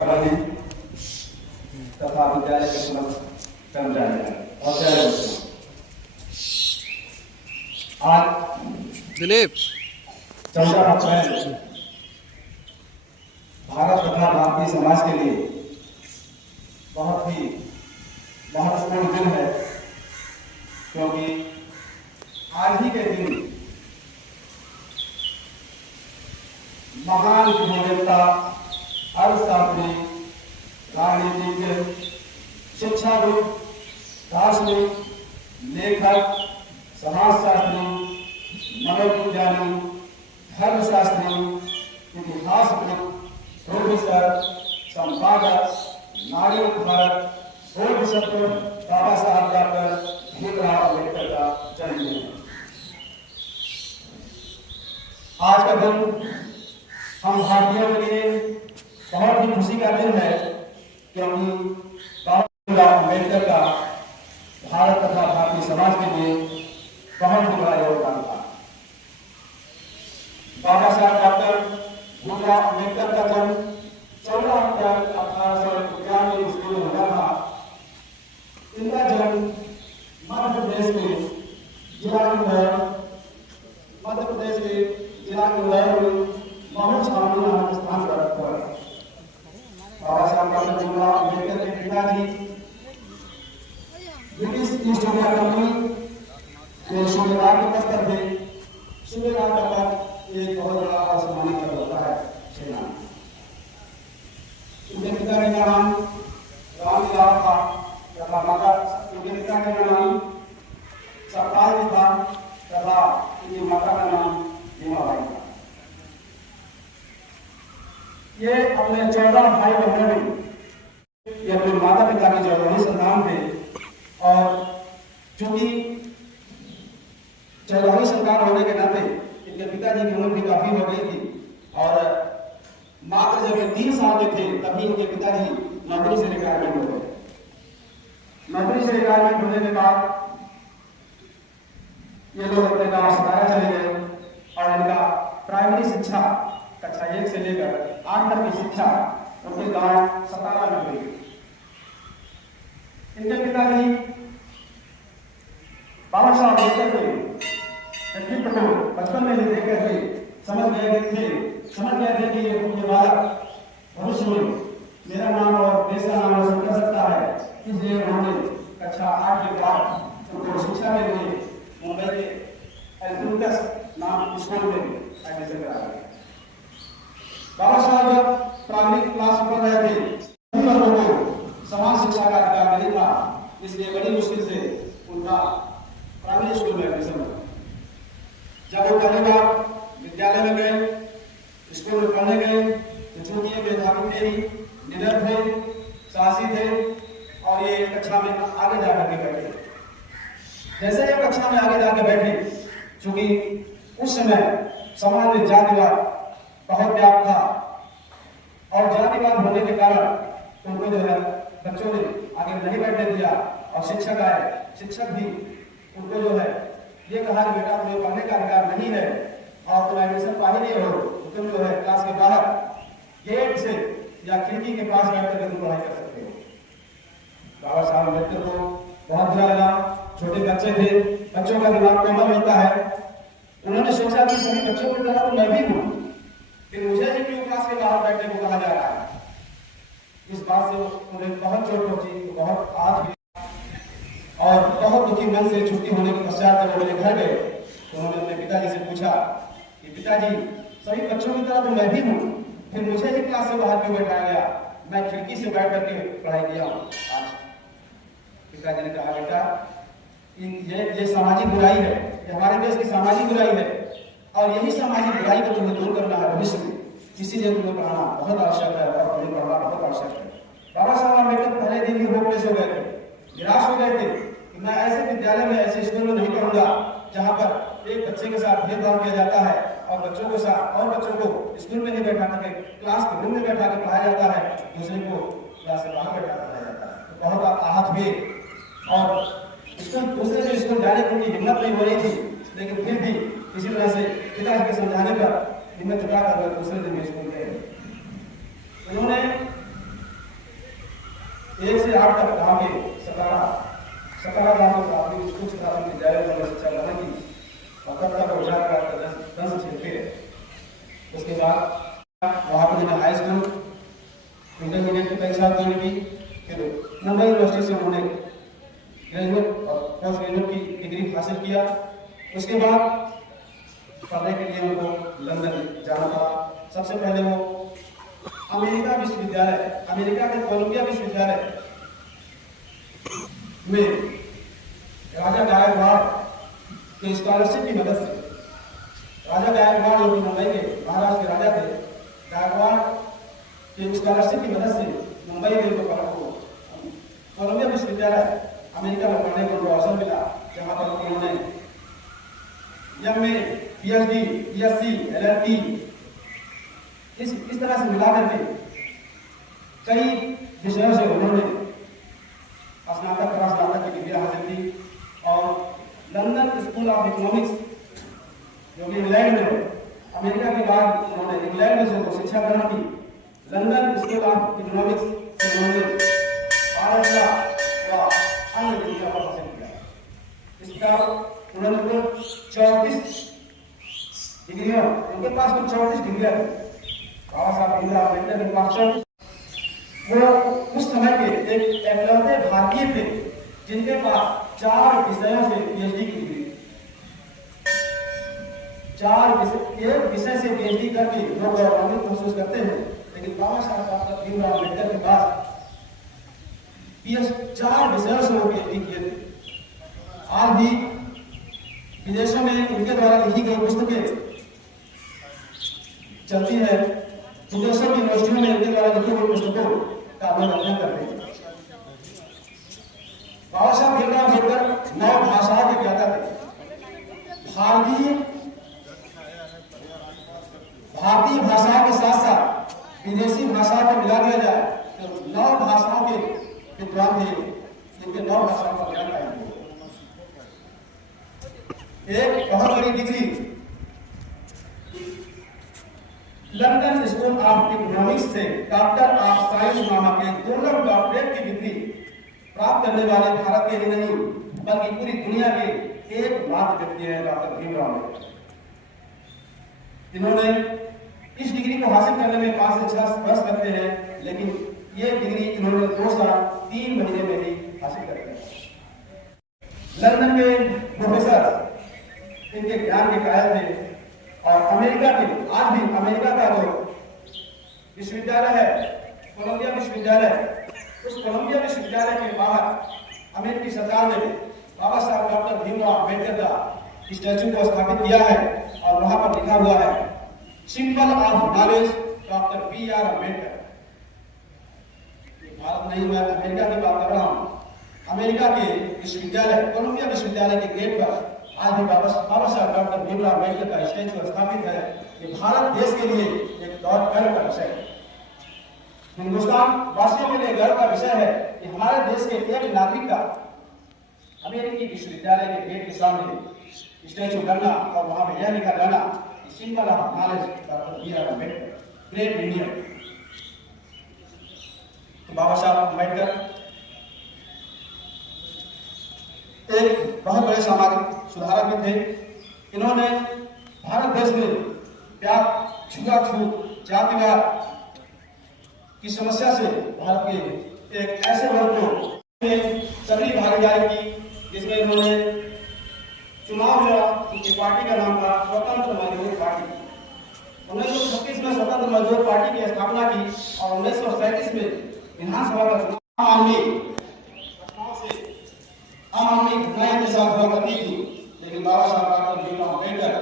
तथा विद्यालय के समस्त कर्मचारी और प्यारे दोस्तों, आज दिलीप 14 अप्रैल भारत तथा भारतीय समाज के लिए बहुत ही महत्वपूर्ण दिन है, क्योंकि आज ही के दिन महान विद्वान, अर्थशास्त्री, राजनीतिज्ञ, शिक्षाविद, दार्शनिक, लेखक, समाजशास्त्री, मनोविज्ञानी, धर्मशास्त्री, इतिहासविद, प्रोफेसर, संपादक, नारी भारत, बोधिसत्व बाबा साहब डॉक्टर भीमराव अम्बेडकर का जन्मदिन। आज का दिन हम भारतीयों के लिए बहुत ही खुशी का दिन है, क्योंकि बाबा साहब अम्बेडकर का भारत तथा भारतीय समाज के लिए बहुत ही बड़ा योगदान था। बाबा साहब डॉक्टर भीमराव अम्बेडकर का जन्म 14 अप्रैल 1891 ईस्वी में हुआ था। इनका जन्म मध्य प्रदेश के जिला इंदौर में महू छावनी नामक स्थान पर हुआ। बाबा साहब डॉक्टर भीमराव अम्बेडकर के पिताजी ब्रिटिश ईस्ट इंडिया कंपनी के सूबेदार के पद पर थे। सूबेदार का पद एक बहुत बड़ा असम्मानित पद होता है सेना में। उनके पिता का नाम रामलाल था तथा माता उनके पिता का नाम सरताज था तथा उनकी माता का नाम भीमाबाई था। ये अपने 14 भाई बहनों में ये अपने माता पिता के 14 संतान थे, और चूंकि 14 संतान होने के नाते इनके पिताजी की उम्र भी काफी हो गई थी, और मात्र जब 3 साल के थे तभी इनके पिताजी नौकरी से रिटायरमेंट हो गए। नौकरी से रिटायरमेंट होने के बाद ये लोग अपने गांव सतारा चले गए, और इनका प्राइमरी शिक्षा कक्षा 1 से लेकर 8 तक की शिक्षा उनके गांव सतारा में हुई। इनके पिताजी बाबा साहब अम्बेडकर के व्यक्तित्व को बचपन में ही देख करके समझ गए थे कि ये बालक भविष्य में मेरा नाम और देश का नाम रोशन कर सकता है। इसलिए उन्होंने कक्षा 8 के बाद उनको शिक्षा के लिए मुंबई के एल्फिनटस नाम स्कूल में एडमिशन कराया। बाबा साहब जब प्राइमरी क्लास पढ़ रहे थे उन लोगों को समान शिक्षा का अधिकार नहीं था, इसलिए बड़ी मुश्किल से उनका प्राइमरी स्कूल में एडमिशन हुआ। जब वो पहली बार विद्यालय में गए, स्कूल में पढ़ने गए, तो चूंकि ये मेधावी थे, निडर थे, साहसी थे, और ये कक्षा में आगे जाकर के बैठे। जैसे ये कक्षा में आगे जाकर बैठे, चूंकि उस समय समाज में जातिवाद बहुत व्याप्त था, और जातिवाद होने के कारण उनको जो है बच्चों ने आगे नहीं बैठने दिया, और शिक्षक आए, शिक्षक भी उनको जो है ये कहा कि बेटा तुम्हें पढ़ने का अधिकार नहीं है, और तुम एडमिशन पा ही नहीं हो, तो तुम जो है क्लास के बाहर गेट से या खिड़की के पास बैठ कर तुम पढ़ाई कर सकते हो। बाबा साहब अम्बेडकर को बहुत बुरा लगा। छोटे बच्चे थे, बच्चों का दिमाग कोमल होता है। उन्होंने सोचा कि सभी बच्चों की तरह तो मैं भी हूँ, फिर मुझे ही क्यों क्लास के बाहर बैठने को कहा जा रहा है। इस बात से उन्हें बहुत चोट पहुंची, बहुत आहत हुई, और बहुत दुखी मन से छुट्टी होने के पश्चात जब वो मेरे घर गए तो उन्होंने अपने पिताजी से पूछा कि पिताजी सभी बच्चों की तरह तो मैं भी हूँ, फिर मुझे ही क्लास से बाहर क्यों बैठाया गया, मैं खिड़की से बैठ करके पढ़ाई किया हूँ आज। पिताजी ने कहा बेटा ये सामाजिक बुराई है, ये हमारे देश की सामाजिक बुराई है, और यही सामाजिक बुराई को तुम्हें दूर करना है भविष्य में, इसीलिए तुम्हें पढ़ाना बहुत आवश्यक है, और तुम्हें पढ़ना बहुत आवश्यक है। बाबा साहब अम्बेडकर पहले दिन ही होपलेस हो गए थे, निराश हो गए थे कि मैं ऐसे विद्यालय में, ऐसे स्कूल में नहीं पढ़ूंगा जहां पर एक बच्चे के साथ भेदभाव किया जाता है, और बच्चों के साथ और बच्चों को स्कूल में नहीं बैठा करके क्लास के रूम में बैठा कर पढ़ाया जाता है, दूसरे को क्लास से बाहर बैठा पढ़ाया जाता है। तो बहुत आहत हुए, और दूसरे जो स्कूल जाने की उनकी हिम्मत नहीं हो रही थी, लेकिन फिर भी किसी तरह से पिताजी के समझाने पर हिम्मत जुटा कर दूसरे दिन में स्कूल गए। उन्होंने 1 से 8 तक गाँव के सतारा गाँव में प्राथमिक स्कूल से प्राथमिक विद्यालय में शिक्षा ग्रहण की और तब तक उजागर दंश क्षेत्र है। उसके बाद वहाँ पर मैंने हाई स्कूल इंटरमीडिएट की परीक्षा देने की, फिर मुंबई यूनिवर्सिटी से उन्होंने ग्रेजुएट और पोस्ट ग्रेजुएट की डिग्री हासिल किया। उसके बाद पढ़ने के लिए उनको लंदन जाना पड़ा। सबसे पहले वो अमेरिका के कोलंबिया विश्वविद्यालय में राजा गायकवाड़ के स्कॉलरशिप की मदद से, राजा गायकवाड़ जो मुंबई के महाराष्ट्र के राजा थे, गायकवाड़ के स्कॉलरशिप की मदद से मुंबई में कोलंबिया विश्वविद्यालय अमेरिका में पढ़ने को अवसर मिला, जहाँ पर उन्होंने एमए, पीएचडी, बीएससी, एलएलबी इस तरह से मिला करके कई विषयों से उन्होंने स्नातक की डिग्री हासिल की। और लंदन स्कूल ऑफ इकोनॉमिक्स जो कि इंग्लैंड में है, अमेरिका के बाद उन्होंने इंग्लैंड में से शिक्षा ग्रहण की। लंदन स्कूल ऑफ इकोनॉमिक्स से उन्होंने अन्य डिग्रियां हासिल किया। इसका उन्होंने कुल 34 डिग्रियां, उनके पास कुल 34 डिग्रियां थी। बाबा साहब भीमराव अम्बेडकर के पास 34। वो उस समय के एक एकलौते भारतीय थे जिनके पास 4 विषयों से पीएचडी की डिग्री, एक विषय से पीएचडी करके लोग गौरवान्वित महसूस करते हैं। लेकिन बाबा साहब भीमराव अम्बेडकर के पास 4 विषयों से वो पीएचडी किए थे। आज भी विदेशों में उनके द्वारा लिखी गई पुस्तकें चलती है, विदेशों की यूनिवर्सिटियों में उनके द्वारा लिखी गई पुस्तकों का अध्ययन करते हैं। बाबा साहब भीमराव अम्बेडकर 9 भाषाओं के ज्ञाता थे। भारतीय भाषाओं के साथ साथ विदेशी भाषाओं को मिला दिया जाए तो 9 भाषाओं के विद्वान थे, जिनके 9 भाषाओं का ज्ञान पाएंगे। एक बहुत बड़ी degree London school of economics से डॉक्टर ऑफ साइंस नामक एक दुर्लभ डॉक्टरेट की डिग्री प्राप्त करने वाले भारत के ही नहीं बल्कि पूरी दुनिया के एकमात्र व्यक्ति हैं डॉक्टर भीमराव अम्बेडकर। इन्होंने इस डिग्री को हासिल करने में 5 से 6 वर्ष लगते हैं, लेकिन ये डिग्री इन्होंने 2 साल 3 महीने में ही हासिल कर लिया। लंदन के प्रोफेसर इनके ज्ञान के कायल थे और अमेरिका के, आज भी अमेरिका का जो विश्वविद्यालय है कोलंबिया विश्वविद्यालय, उस कोलंबिया विश्वविद्यालय के बाहर अमेरिकी सरकार ने बाबा साहब डॉक्टर भीमराव अम्बेडकर का स्टैचू को स्थापित किया है और वहां पर लिखा हुआ है symbol of knowledge doctor B R. Ambedkar. Bharat नहीं, मैं अमेरिका की बात कर रहा हूँ। अमेरिका के विश्वविद्यालय कोलंबिया विश्वविद्यालय के गेट पर आज भी बाबा साहब डॉक्टर भीमराव अम्बेडकर का स्टैचू स्थापित है। ये भारत देश के लिए एक गर्व का विषय है, हिंदुस्तान वासियों के लिए गर्व का विषय है कि हमारे देश के एक नागरिक का अमेरिकी विश्वविद्यालय के गेट के सामने स्टैचू करना और वहां पर यह लिखा जाना symbol of knowledge doctor B R. Ambedkar, great Indian. तो बाबा साहब अम्बेडकर एक बहुत बड़े सामाजिक सुधारक भी थे। इन्होंने भारत देश में छुआछूत, जातिवाद की समस्या से भारत के एक ऐसे वर्ग को सभी भागीदारी की, जिसमें इन्होंने चुनाव लड़ा। उनकी पार्टी का नाम था स्वतंत्र मजदूर पार्टी। 1936 में स्वतंत्र मजदूर पार्टी की स्थापना की और 1937 में विधानसभा का चुनाव आम आदमी घटनाएं के साथ हुआ करती थी। लेकिन बाबा साहब डॉक्टर भीमराव अम्बेडकर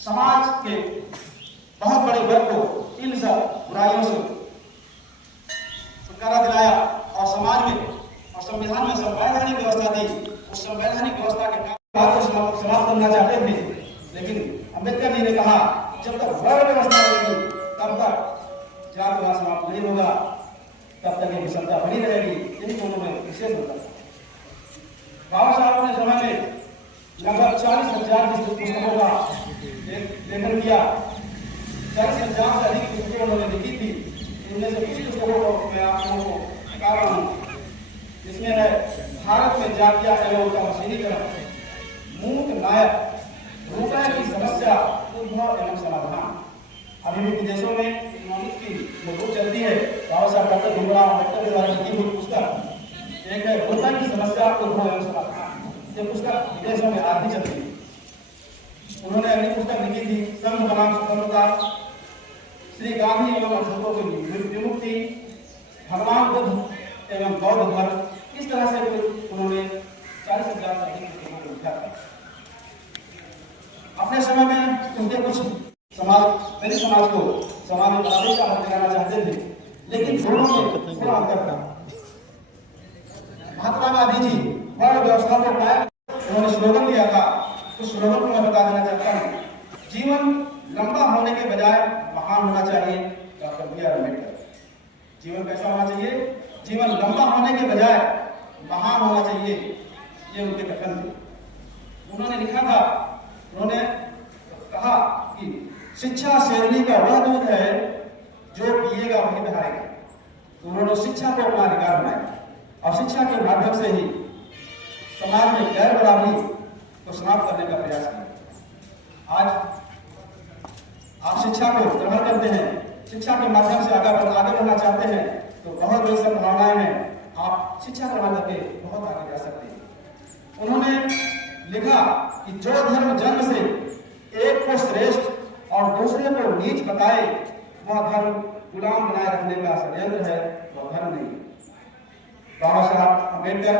समाज के बहुत बड़े वर्ग को इन सब बुराइयों से छुटकारा दिलाया और समाज में और संविधान में संवैधानिक व्यवस्था थी। उस संवैधानिक व्यवस्था के काम को समाप्त करना चाहते थे, लेकिन अम्बेडकर जी ने कहा जब तक वर्ण व्यवस्था रहेगी तब तक जातिवाद समाप्त नहीं होगा, तब तक ये विषमता बनी रहेगी। यही उन्होंने विशेष बताया। बाबा साहब ने समय में लगभग 40,000 पुस्तकों का लेखन किया। 40,000 से अधिक पुस्तकें उन्होंने लिखी थी। इनमें से कुछ पुस्तकों को मैं आप लोगों को भारत में जातिया एवं उनका मशीनीकरण, मूक नायक, रुपये की समस्या, उद्भव एवं समाधान। अभी भी विदेशों में इकोनॉमिक्स की जो रूप चलती है, बाबा साहब डॉक्टर भीमराव अम्बेडकर के द्वारा लिखी हुई पुस्तक एक है रुपये की समस्या, उद्भव एवं समाधान। ये पुस्तक विदेशों में आज भी चलती है। उन्होंने अगली पुस्तक लिखी थी संघ बनाम स्वतंत्रता, श्री गांधी एवं अशोकों की विमुक्ति, भगवान बुद्ध एवं बौद्ध धर्म। इस तरह से उन्होंने 40,000 से अधिक पुस्तकों को लिखा था। अपने समय में उनके कुछ मेरे समाज को समाज में बराबरी का हक दिलाना चाहते थे, लेकिन दोनों में थोड़ा अंतर था। महात्मा गांधी जी वर्ण व्यवस्था को कायम, उन्होंने स्लोगन दिया था, उस स्लोगन को मैं बता देना चाहता हूँ। जीवन लंबा होने के बजाय महान होना चाहिए, डॉक्टर B.R. अम्बेडकर। जीवन कैसा होना चाहिए? जीवन लंबा होने के बजाय महान होना चाहिए, ये उनके कथन थे। उन्होंने लिखा था, उन्होंने कहा कि शिक्षा शेरनी का वह दूध है जो पिएगा वही बहाएगा। तो उन्होंने शिक्षा को अपना अधिकार बनाया और शिक्षा के माध्यम से ही समाज में गैर बराबरी को समाप्त करने का प्रयास किया। आज आप शिक्षा को ग्रहण करते हैं, शिक्षा के माध्यम से आगे बढ़ना चाहते हैं, तो बहुत बड़ी संभावनाएं हैं, आप शिक्षा ग्रहण करके बहुत आगे जा सकते हैं। उन्होंने लिखा कि जो धर्म जन्म से एक को श्रेष्ठ और दूसरे को नीच बताए, वह धर्म गुलाम बनाए रखने का षड्यंत्र है, वह धर्म नहीं। बाबा साहब अम्बेडकर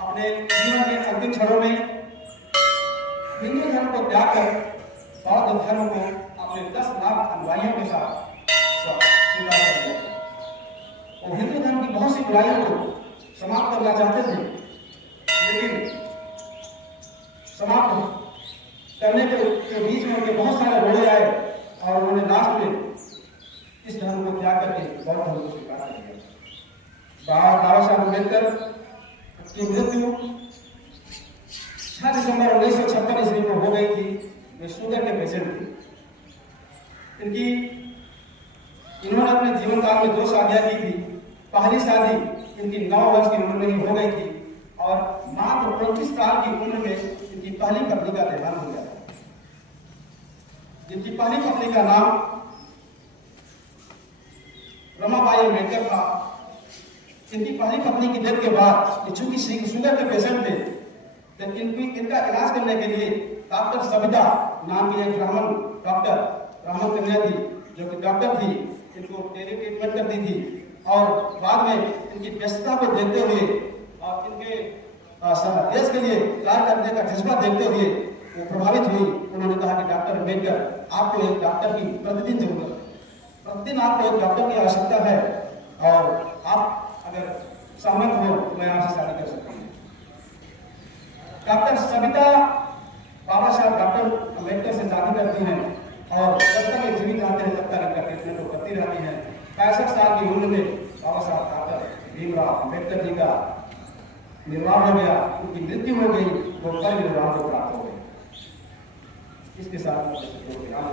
अपने जीवन के अंतिम क्षणों में हिंदू धर्म को त्याग कर बौद्ध धर्म को अपने 10 लाख अनुयायियों के साथ स्वीकार कर लिया। वो हिंदू धर्म की बहुत सी बुराइयों को समाप्त करना चाहते थे, लेकिन समाप्त करने के बीच में उनके बहुत सारे रोड़े आए और उन्होंने लास्ट में इस धर्म को त्याग करके बौद्ध धर्म को स्वीकार कर लिया। बाबा साहब अम्बेडकर की मृत्यु 6 दिसंबर 1956 ईस्वी को हो गई थी। वे शुगर के पेशेंट थे। इन्होंने अपने जीवन काल में 2 शादियां की थी। पहली शादी इनकी 9 वर्ष की उम्र में ही हो गई थी और मात्र 29 साल की उम्र में इनकी पहली पत्नी का देहांत हो गया था। जिनकी पहली पत्नी का नाम रमाबाई अम्बेडकर था। इनकी पहली पत्नी की डेथ के बाद चूंकि शुगर के पेशेंट थे, तो इनका इलाज करने के लिए डॉक्टर सविता नाम की एक ब्राह्मण कन्या थी, जो कि डॉक्टर थी, इनको ट्रीटमेंट करती थी। और बाद में इनकी व्यस्तता को देखते हुए और इनके देश के लिए कार्य करने का जज्बा देखते हुए वो प्रभावित हुई। उन्होंने कहा कि डॉक्टर अम्बेडकर, आपको एक डॉक्टर की प्रतिदिन जरूरत है, प्रतिदिन आपको एक डॉक्टर की आवश्यकता है और आप अगर सहमत हो तो मैं आपसे शादी कर सकती हूँ। डॉक्टर सविता बाबा साहब डॉक्टर अम्बेडकर से शादी करती हैं और जब तक जीवित रहते हैं तब तक इनका ट्रीटमेंट वो करती रहती हैं। 65 साल की उम्र में बाबा साहब डॉक्टर भीमराव अम्बेडकर जी का निर्वाह हो गया, उनकी मृत्यु हो गई, वो कल निर्वाह को प्राप्त हो गए। इसके साथ धन्यवाद।